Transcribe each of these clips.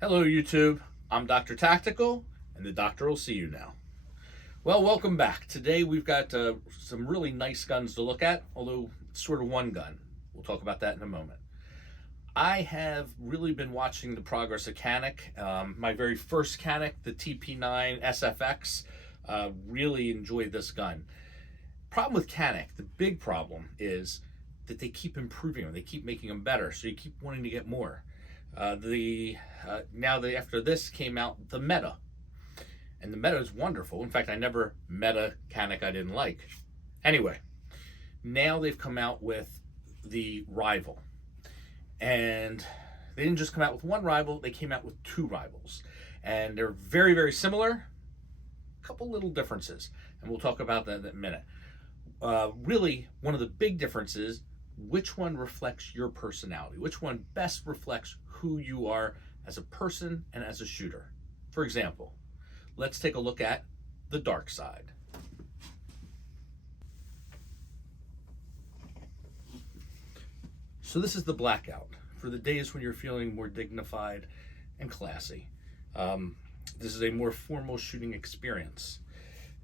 Hello YouTube, I'm Dr. Tactical, and the doctor will see you now. Well, welcome back. Today we've got some really nice guns to look at, although it's sort of one gun. We'll talk about that in a moment. I have really been watching the progress of Canik. My very first Canik, the TP9 SFX, really enjoyed this gun. Problem with Canik, the big problem is that they keep improving them. They keep making them better, so you keep wanting to get more. After this came out the Meta, and the Meta is wonderful. In fact, I never met a Canik I didn't like. Anyway, now they've come out with the Rival, and they didn't just come out with one rival, they came out with two rivals, and they're very, very similar. A couple little differences, and we'll talk about that in a minute. Really, one of the big differences, which one reflects your personality, which one best reflects who you are as a person and as a shooter. For example, let's take a look at the Darkside. So this is the Blackout for the days when you're feeling more dignified and classy. This is a more formal shooting experience.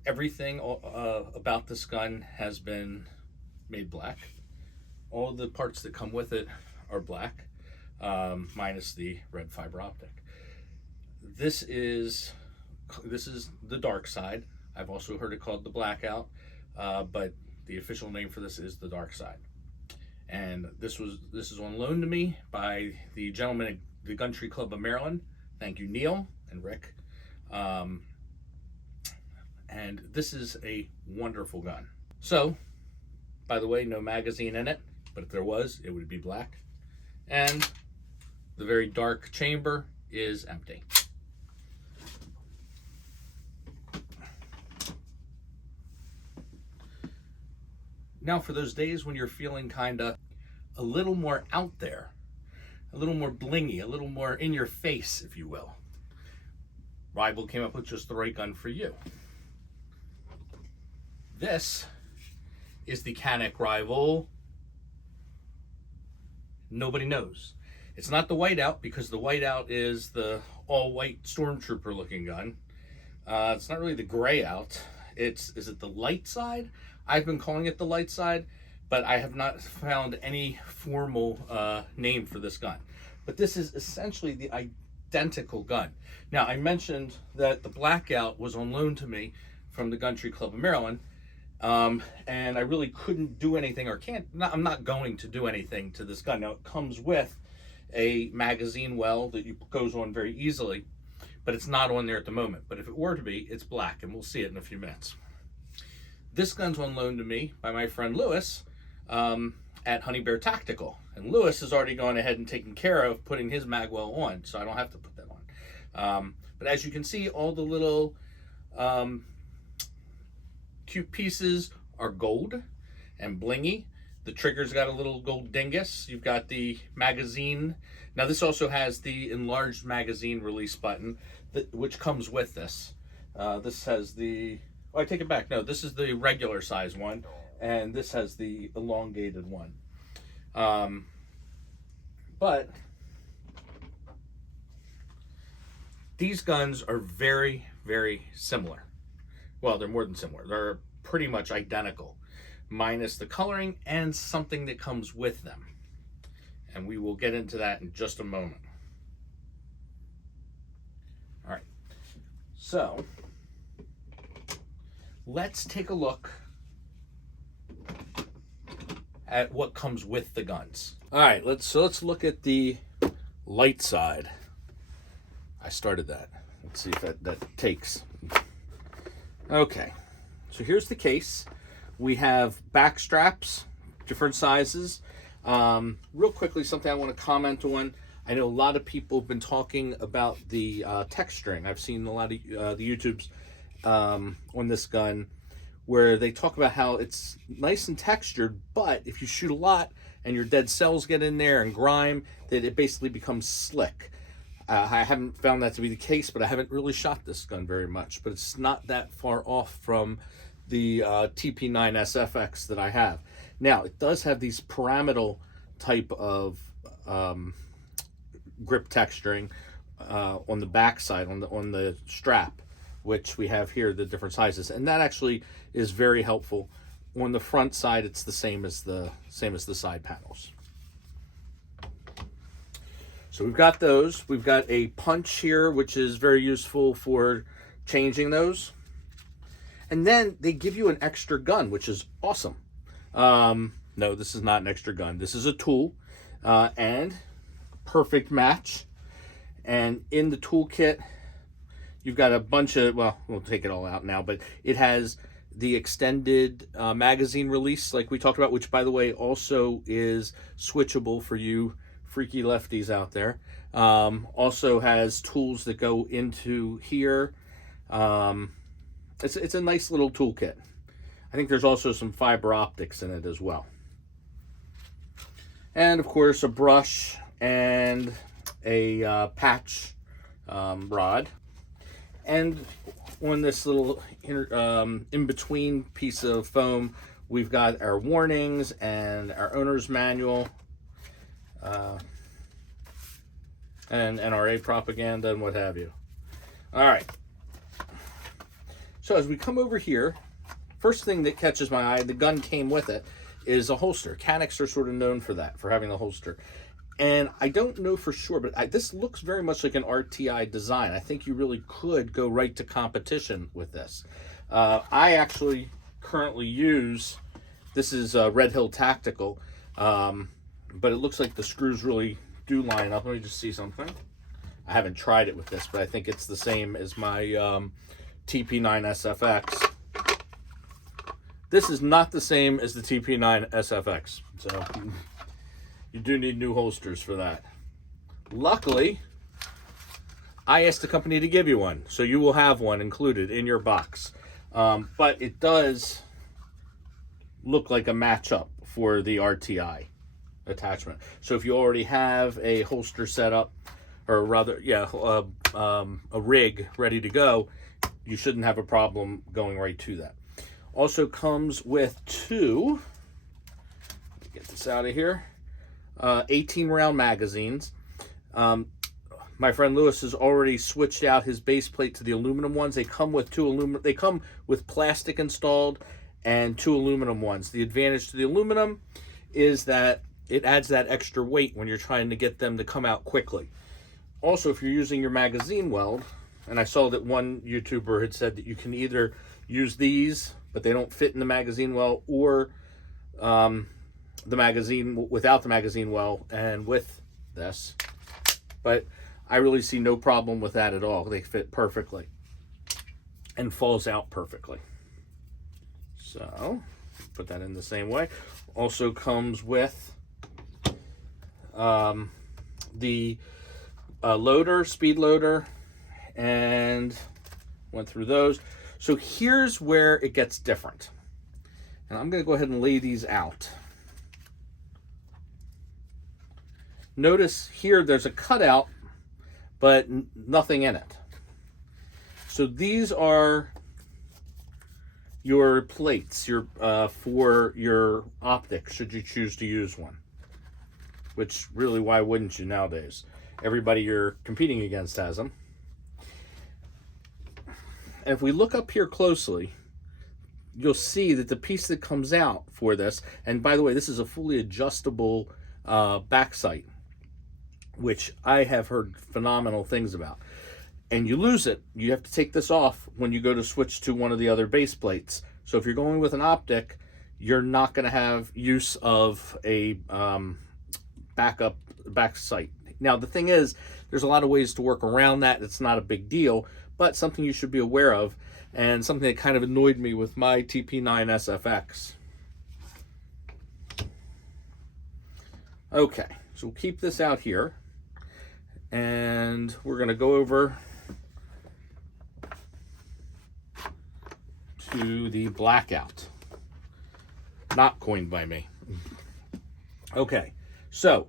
Everything about this gun has been made black. All the parts that come with it are black, minus the red fiber optic. This is the Darkside. I've also heard it called the Blackout, but the official name for this is the Darkside. And this is on loan to me by the gentleman at the Gun Tree Club of Maryland. Thank you, Neil and Rick. And this is a wonderful gun. So, by the way, no magazine in it, but if there was, it would be black. And the very dark chamber is empty. Now, for those days when you're feeling kinda a little more out there, a little more blingy, a little more in your face, if you will, Rival came up with just the right gun for you. This is the Canik Rival. Nobody knows. It's not the whiteout, because the whiteout is the all-white stormtrooper looking gun. It's not really the gray out. Is it the light side? I've been calling it the light side, but I have not found any formal name for this gun. But this is essentially the identical gun. Now, I mentioned that the Blackout was on loan to me from the Gun Tree Club of Maryland, and I really couldn't do anything, or I'm not going to do anything to this gun. Now, it comes with a magazine well that goes on very easily, but it's not on there at the moment. But if it were to be, it's black, and we'll see it in a few minutes. This gun's on loan to me by my friend Lewis at Honey Bear Tactical. And Lewis has already gone ahead and taken care of putting his magwell on, so I don't have to put that on. But as you can see, all the little cute pieces are gold and blingy. The trigger's got a little gold dingus. You've got the magazine. Now, this also has the enlarged magazine release button, which comes with this. This has the... Oh, I take it back. No, this is the regular size one, and this has the elongated one. But these guns are very, very similar. Well, they're more than similar. They're pretty much identical, minus the coloring and something that comes with them. And we will get into that in just a moment. All right. So, let's take a look at what comes with the guns. All right, let's look at the light side. I started that. Let's see if that takes. Okay, so here's the case. We have back straps, different sizes. Real quickly, something I want to comment on. I know a lot of people have been talking about the texturing. I've seen a lot of the YouTubes on this gun where they talk about how it's nice and textured, but if you shoot a lot and your dead cells get in there and grime, that it basically becomes slick. I haven't found that to be the case, but I haven't really shot this gun very much, but it's not that far off from the TP9 SFX that I have. Now, it does have these pyramidal type of grip texturing, on the back side, on the strap, which we have here, the different sizes, and that actually is very helpful. On the front side, it's the same as the side panels. So we've got those. We've got a punch here, which is very useful for changing those. And then they give you an extra gun, which is awesome. No, this is not an extra gun. This is a tool, and perfect match. And in the toolkit, you've got a bunch of, well, we'll take it all out now, but it has the extended magazine release, like we talked about, which, by the way, also is switchable for you freaky lefties out there. Also has tools that go into here. It's a nice little toolkit. I think there's also some fiber optics in it as well. And of course, a brush and a patch rod. And on this little in-between piece of foam, we've got our warnings and our owner's manual, and NRA propaganda and what have you. All right. So as we come over here, first thing that catches my eye, the gun came with it, is a holster. Caniks are sort of known for that, for having a holster. And I don't know for sure, but this looks very much like an RTI design. I think you really could go right to competition with this. I actually currently use, this is Red Hill Tactical, but it looks like the screws really do line up. Let me just see something. I haven't tried it with this, but I think it's the same as my TP9 SFX. This is not the same as the TP9 SFX, so you do need new holsters for that. Luckily, I asked the company to give you one, so you will have one included in your box. But it does look like a matchup for the RTI attachment. So if you already have a holster set up, or rather, yeah, a rig ready to go, you shouldn't have a problem going right to that. Also comes with two, let me get this out of here, 18 round magazines. My friend Lewis has already switched out his base plate to the aluminum ones. They come with they come with plastic installed and two aluminum ones. The advantage to the aluminum is that it adds that extra weight when you're trying to get them to come out quickly. Also, if you're using your magazine weld, and I saw that one YouTuber had said that you can either use these, but they don't fit in the magazine well, or the magazine without the magazine well and with this. But I really see no problem with that at all. They fit perfectly and falls out perfectly. So put that in the same way. Also comes with the loader, speed loader, and went through those. So here's where it gets different. And I'm going to go ahead and lay these out. Notice here there's a cutout, but nothing in it. So these are your plates for your optics, should you choose to use one. Which, really, why wouldn't you nowadays? Everybody you're competing against has them. And if we look up here closely, you'll see that the piece that comes out for this, and by the way, this is a fully adjustable back sight, which I have heard phenomenal things about. And you lose it, you have to take this off when you go to switch to one of the other base plates. So if you're going with an optic, you're not going to have use of a back sight. Now, the thing is, there's a lot of ways to work around that. It's not a big deal, but something you should be aware of, and something that kind of annoyed me with my TP9 SFX. Okay, so we'll keep this out here, and we're going to go over to the blackout. Not coined by me. Okay, so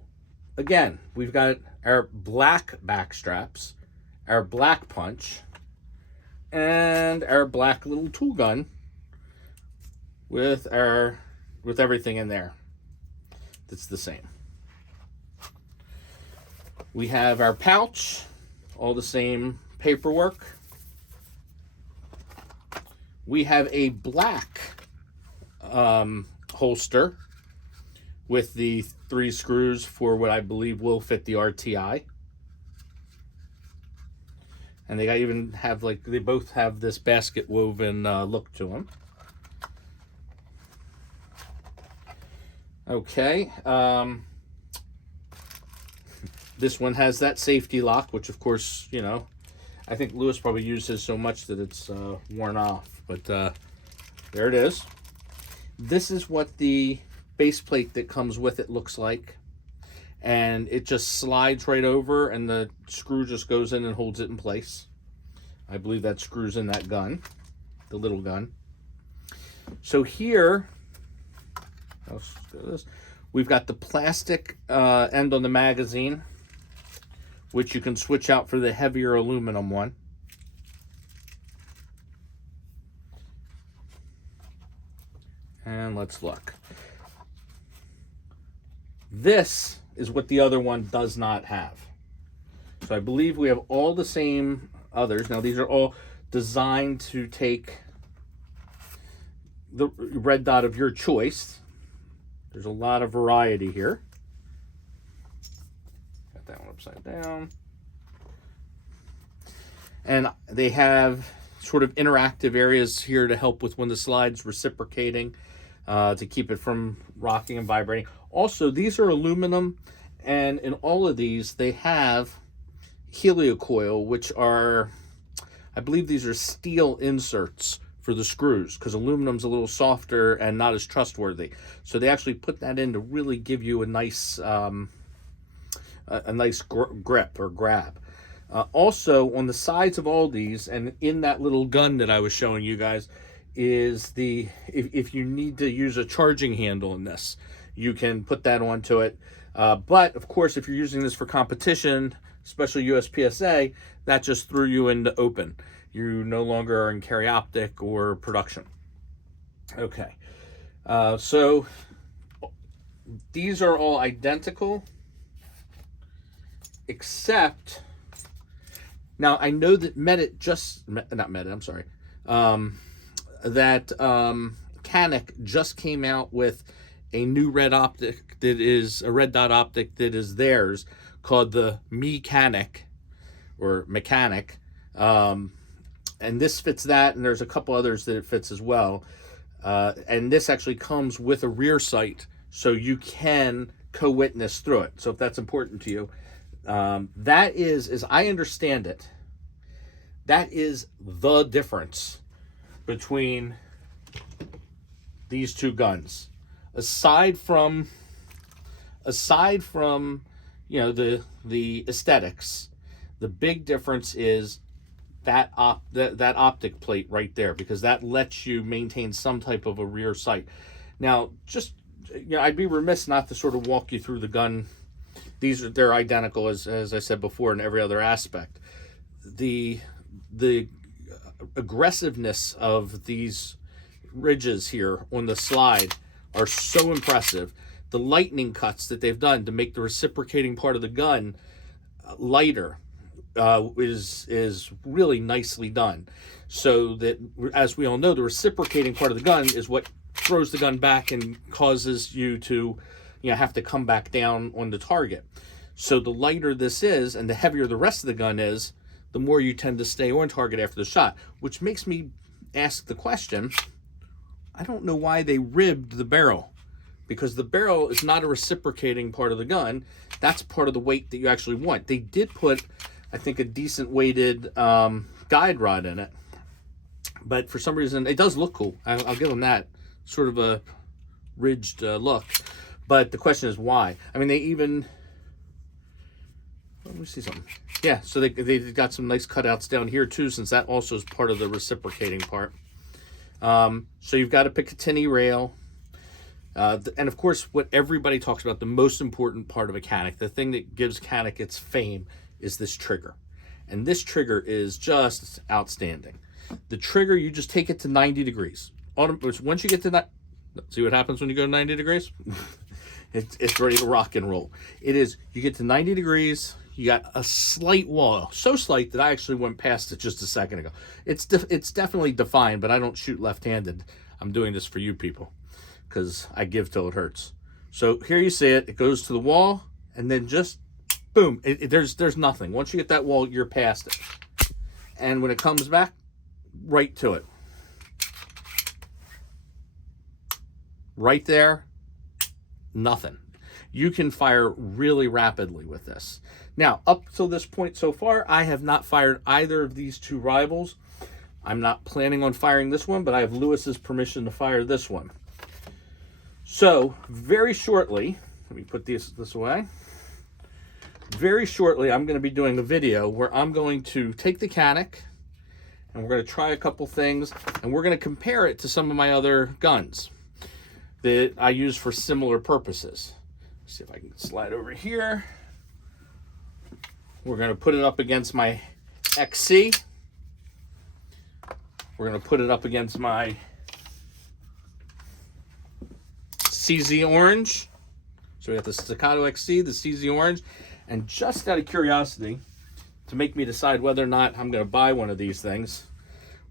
again, we've got our black back straps, our black punch, and our black little tool gun with everything in there that's the same. We have our pouch all the same paperwork. We have a black holster with the 3 screws for what I believe will fit the RTI. And they even have, like, they both have this basket woven look to them. Okay. This one has that safety lock, which of course, you know, I think Lewis probably uses so much that it's worn off. But there it is. This is what the base plate that comes with it looks like. And it just slides right over and the screw just goes in and holds it in place. I believe that screws in that gun, the little gun. So here, we've got the plastic end on the magazine, which you can switch out for the heavier aluminum one. And let's look. This is what the other one does not have. So I believe we have all the same others. Now these are all designed to take the red dot of your choice. There's a lot of variety here. Got that one upside down. And they have sort of interactive areas here to help with when the slide's reciprocating, to keep it from rocking and vibrating. Also, these are aluminum, and in all of these, they have heliocoil, which are, I believe these are steel inserts for the screws, because aluminum's a little softer and not as trustworthy. So they actually put that in to really give you a nice grip or grab. Also, on the sides of all these, and in that little gun that I was showing you guys, is the, if you need to use a charging handle in this, you can put that onto it. But, of course, if you're using this for competition, especially USPSA, that just threw you into open. You no longer are in carry optic or production. Okay. So, these are all identical, except... Now, I know that Canik just came out with a new red optic that is a red dot optic that is theirs, called the Canik or Mechanic. And this fits that, and there's a couple others that it fits as well. And this actually comes with a rear sight, so you can co-witness through it. So if that's important to you, that is, as I understand it, that is the difference between these two guns. Aside from you know, the aesthetics, the big difference is that optic plate right there, because that lets you maintain some type of a rear sight. Now, just, you know, I'd be remiss not to sort of walk you through the gun. They're identical as I said before in every other aspect. The aggressiveness of these ridges here on the slide are so impressive. The lightning cuts that they've done to make the reciprocating part of the gun lighter is really nicely done. So that, as we all know, the reciprocating part of the gun is what throws the gun back and causes you to, you know, have to come back down on the target. So the lighter this is and the heavier the rest of the gun is, the more you tend to stay on target after the shot, which makes me ask the question, I don't know why they ribbed the barrel, because the barrel is not a reciprocating part of the gun. That's part of the weight that you actually want. They did put, I think, a decent weighted guide rod in it, but for some reason, it does look cool. I'll give them that, sort of a ridged look. But the question is why? I mean, they even... Let me see something. Yeah, so they got some nice cutouts down here too, since that also is part of the reciprocating part. So you've got a Picatinny rail. And of course, what everybody talks about, the most important part of a Canik, the thing that gives Canik its fame, is this trigger. And this trigger is just outstanding. The trigger, you just take it to 90 degrees. Once you get to that, see what happens when you go to 90 degrees? It's ready to rock and roll. It is, you get to 90 degrees, you got a slight wall, so slight that I actually went past it just a second ago. It's definitely defined, but I don't shoot left-handed. I'm doing this for you people because I give till it hurts. So here you see it. It goes to the wall, and then just boom. There's nothing. Once you get that wall, you're past it. And when it comes back, right to it. Right there, nothing. You can fire really rapidly with this. Now, up till this point so far, I have not fired either of these two rivals. I'm not planning on firing this one, but I have Lewis's permission to fire this one. So, very shortly, let me put this away. Very shortly, I'm going to be doing a video where I'm going to take the Canik, and we're going to try a couple things, and we're going to compare it to some of my other guns that I use for similar purposes. Let's see if I can slide over here. We're going to put it up against my XC. We're going to put it up against my CZ Orange. So we got the Staccato XC, the CZ Orange, and just out of curiosity, to make me decide whether or not I'm going to buy one of these things,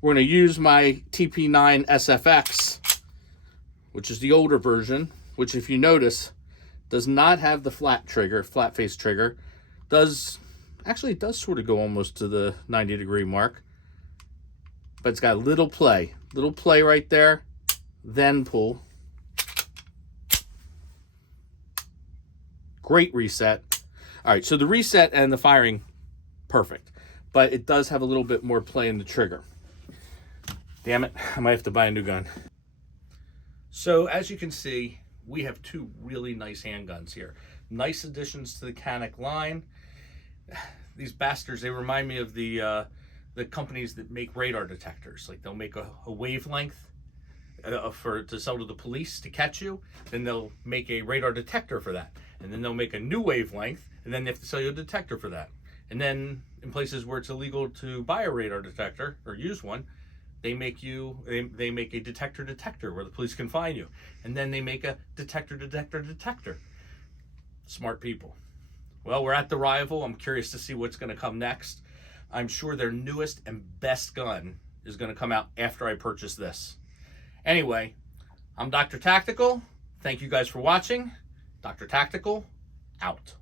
we're going to use my TP9 SFX, which is the older version, which if you notice, does not have the flat face trigger. Actually, it does sort of go almost to the 90-degree mark. But it's got a little play right there, then pull. Great reset. All right, so the reset and the firing, perfect. But it does have a little bit more play in the trigger. Damn it, I might have to buy a new gun. So as you can see, we have two really nice handguns here. Nice additions to the Canik line. These bastards, they remind me of the companies that make radar detectors. Like they'll make a wavelength to sell to the police to catch you. Then they'll make a radar detector for that. And then they'll make a new wavelength, and then they have to sell you a detector for that. And then in places where it's illegal to buy a radar detector or use one, they make a detector where the police can find you. And then they make a detector. Smart people. Well, we're at the Rival. I'm curious to see what's going to come next. I'm sure their newest and best gun is going to come out after I purchase this. Anyway, I'm Dr. Tactical. Thank you guys for watching. Dr. Tactical, out.